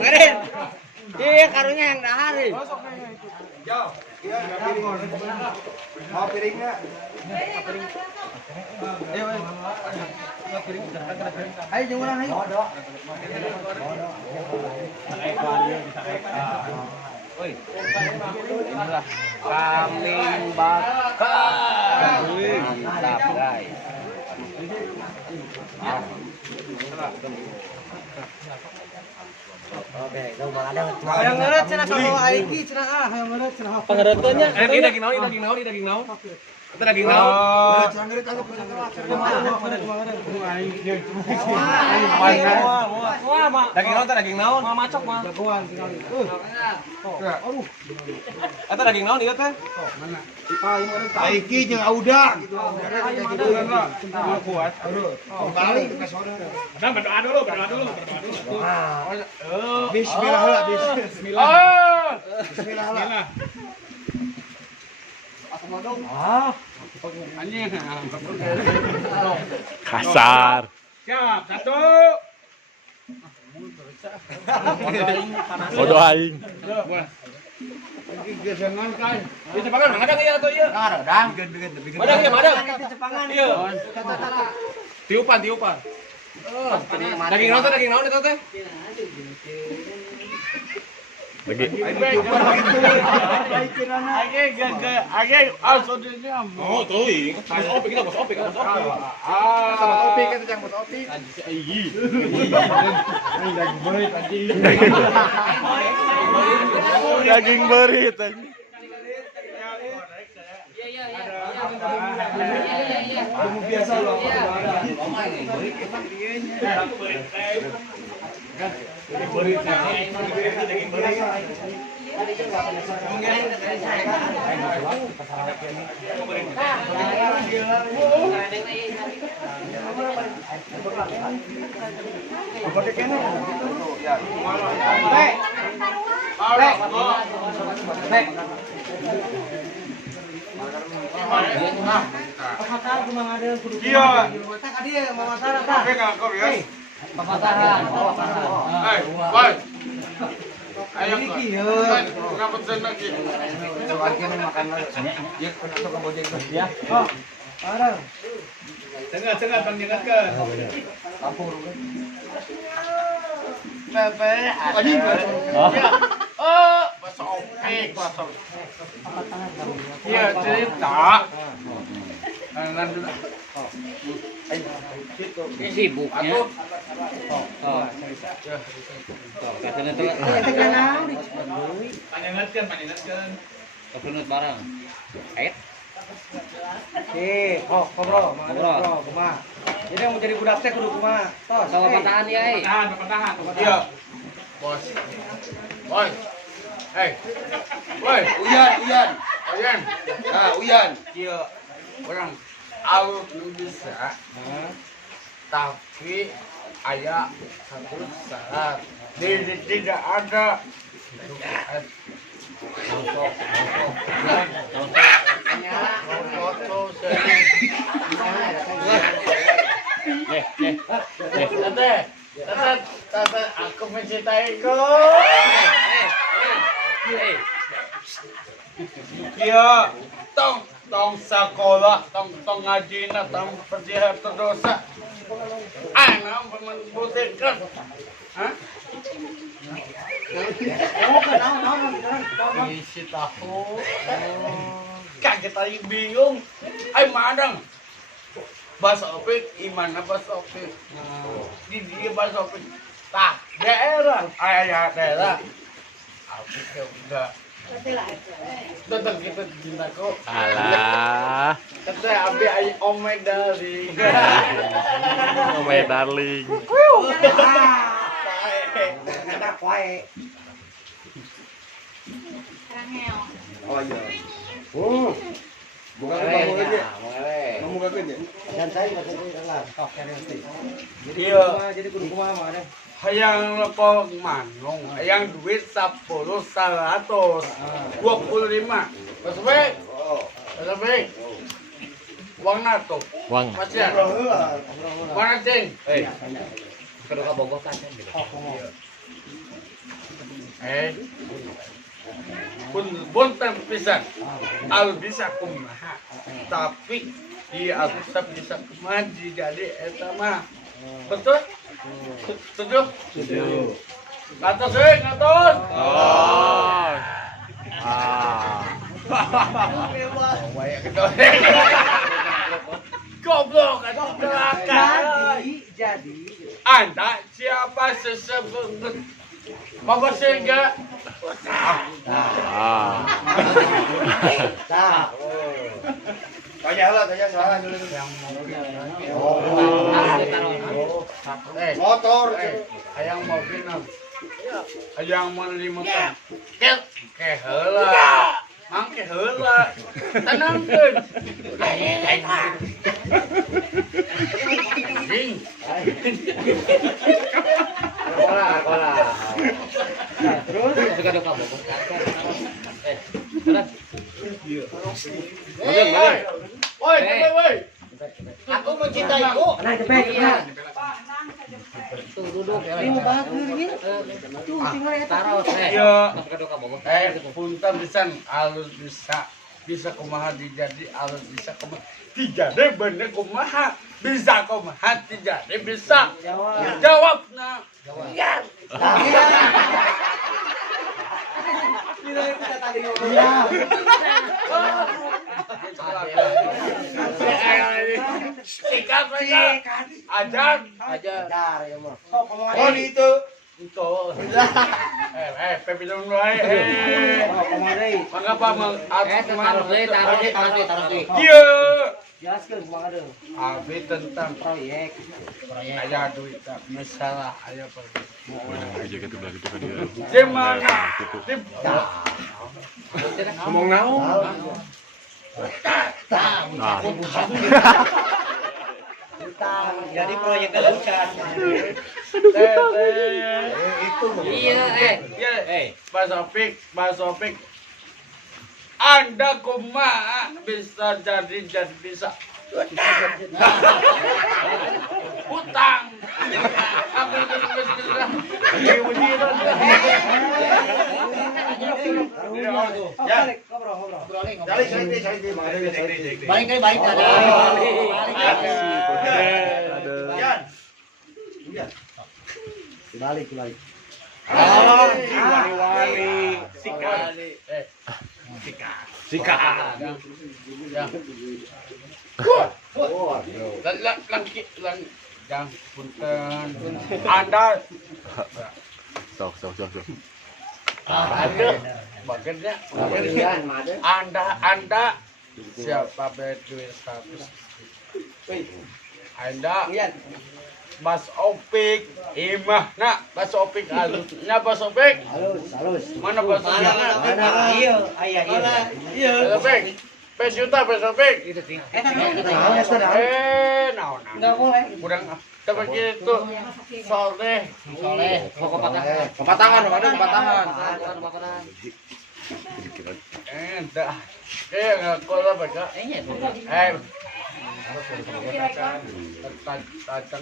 Keren. Iya karunya yang dahar. Yo, iya mau piring nggak? Ayo jemuran ayo. Woi. Inilah kambing bakar. Mantap, guys. Yang ngeret cenah sono aiki cenah yang ngeret cenah. Pengereutnya Daging naon? Itu daging naon? Cenah ngeret anu Daging naon? Mah macok mah. jagoan tinggal. Eta daging naon ieu teh? Aiki jeung Auda gitu. Kuat. Kembali ke saudara. Nah, berdoa dulu. Bismillah heula, bismillah. Bismillah heula. Anjing. Kasar. Siap, 1. Bodoh aing. Gesengan kan. Di Jepangan mana ada ieu atuh ieu? Madang. Madang ieu, madang. Di Jepangan. Ieu. Tiupan. Daging naon eta teh? Lagi Oh, tuh ieu. Bos opik. Sama kopi kan yang buat kopi. daging berit anjing. Biasa loh. Iya. Ayo buka pesen lagi. Ya. Oh. Ada. Tengah panjangkan. Pepe. Anjing. Oh, bahasa opik. Iya, cerita. Sibuknya. Panjangkan. Kepenut barang. Ayo. Bro. Kumaha. Jadi yang mau jadi budak teh kudu kumaha? Tos. Sawa patahan ya, Pertahan. Iya. Bos. Boy. Hey. Boy, Uyan. Nah, Uyan. Iya. Orang alus bisa. Tapi aya satu syarat. Tidak ada Tante, aku mencintai kau. Iya, tong sekolah, tong ngajina, tong perjihatan dosa. Anak membuktikan. Hah? Kamu kenal? Isi tahu. Kaget tadi bingung. Ay madang. Bahasa opik, imana bahasa opik. Di dia bahasa opik. Tah, daerah. Daerah. Opik ya udah. Tetap kita cintaku. Alah. Tetap abi ay omay dari. Oh my darling. Enak wae. Oh iya. Bukan kamu aja. Kamu kaget ya? Dan saya masih dengar. Iya. Jadi kudu kumaha mah deh. Hayang lepok manung, hayang duit 10 100 25. Mas Bek. Mas Bek. Uang nato. Uang. Masih ada. Mana cing? Kedua Bogor saja gitu. Pun pisan al bisa kumaha tapi dia tetap bisa kumaha jadi eta mah betul setuju ngatos ngatos goblok Jadi anda siapa sesebut Bapak sehingga tanya salah dulu. Motor. Ayang mobil ayang mau lima ke heula mang ke heula tenangkeun ding Terus kedua Bogor. Terus. woi Aku mencintaiku. Nah, cepet. Tuh duduk. Ini bagus ini. Tuh tinggal ya. Taruh. Iya. Kedua Bogor. Punten pisan alus bisa kumaha dijadi alus bisa kumaha dijadi bener kumaha bisa kumaha dijadi bisa jawabna ya sikat ajar ya mah. oh itu pepilun wae mangapa mang Taruh. iya Jelaskan kumaha deung. abi tentang Proyek. aya duit tak masalah aya pergi Jaga tuh belah gitu kan dia. di mana di Ngomong naon? Nah, Jadi proyeknya bukan. itu Iya, Mas Opik Anda kumaha bisa jadi bisa utang apa Balik. wali Sika. Lang punten. Anda sok. bagiannya Anda siapa beduit status Anda Mas Opik imah nak Mas Opik halusnya Mas Opik Halus. mana Mas Opik Iya, aya iya. Mas Opik pejuta Mas Opik itu tinggal. naon Enggak boleh. kurang tapi gitu soleh Mau kepatangan. Kepatangan, waduh kepatangan. dah nggak kola baca Iya.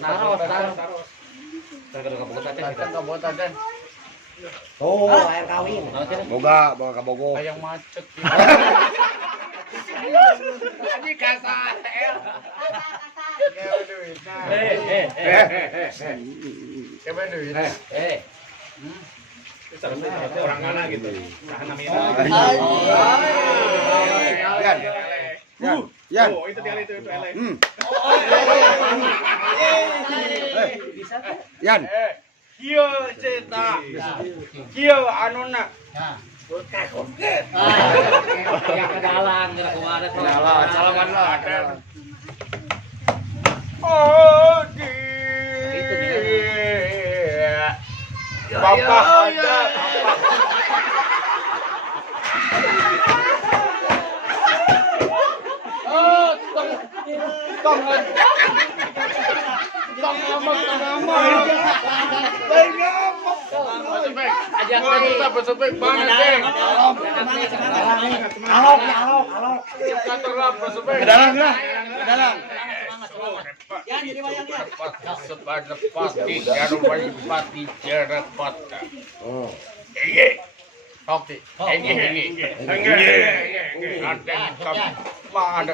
Taruh. Kedua Bogor saja. Oh, air kawin. Boga kabogo. Ayang macet. Ini kasar. Coba duit. Orang mana gitu? Yan. Oh, itu dia itu ele. Yan. Kieu cerita. Kieu anuna. Yang ke dalam, jangan kemana. Jalan, salaman lah. Oh, Itu dia. Bapak ada. Oh, tong ngomong. Aja Pasupik mana deh? Alok. Kantor lah Pasupik. Ke dalam. Yan, jadi wayang yan. Pati jarumai pati jerapat. Ege. Oke. Ege. Ada kap ada. Ada.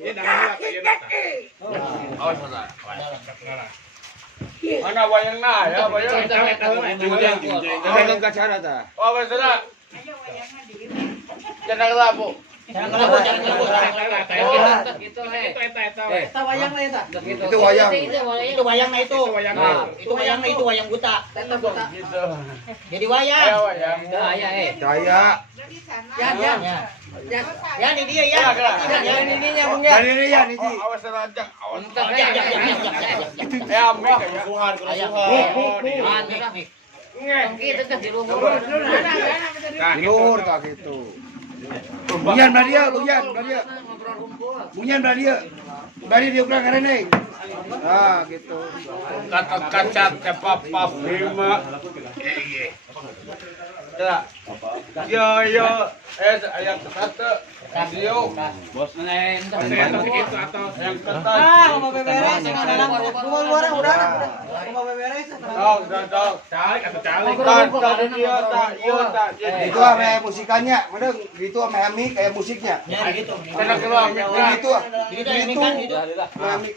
Ini dalam Mana wayangna ya, wayang. Jangan kacara ta. Oh, wes dah. Jangan labu. Jangan kelabut, jangan kelabut. Gitu he. Kita wayang lah ya, Itu wayang. Itu wayang nah itu. Itu wayang nah itu wayang buta. Gitu. Jadi Ayo wayang. wayang. Daya Daya. Yan, yan. Yan, ini dia ya. Yan, ini nya Bung ya. Dan ini ya nih. Awas raja. Awas. Ya, Ambil ya. Kita dah di rumah. Dilur tak gitu. Bunyian dia, bunyian dia. Bunyian dia. Dari dia pulang karena nih. Nah, gitu. Kata kacat ke papa Bima. Ya. Yo. Ayam kata. Yo. Bos nelayan. Yang kata. mau beberes dengan dalam luar udah. Mau beberes. Dong. Kata dia tak, Itu sama musikannya, mana gitu sama Ami kayak musiknya. Ya gitu. Kena keluar. Gitu ya, ini kan gitu. Ami